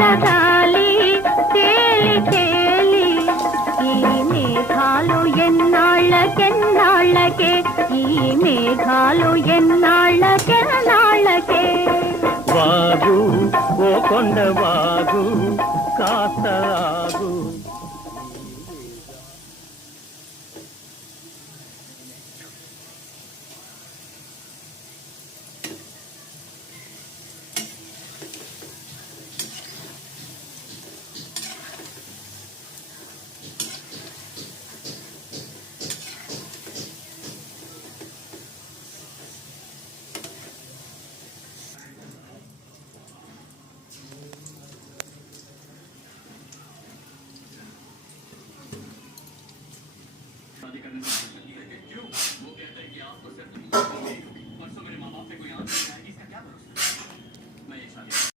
చేరగాలి తేలి తేలి ఈ మేఘాలు ఎన్నాళ్ళకెన్నాళ్ళకే ఈ మేఘాలు ఎన్నాళ్ళకెన్నాళ్ళకే వాగు ఓ కొండ వాగు కాస్త ఆగు क्यों वो कहता है कि आपको सिर्फ परसों मेरे माँ बाप ने कोई आंसर दिया है कि इसका क्या भरोसा मैं ये शादी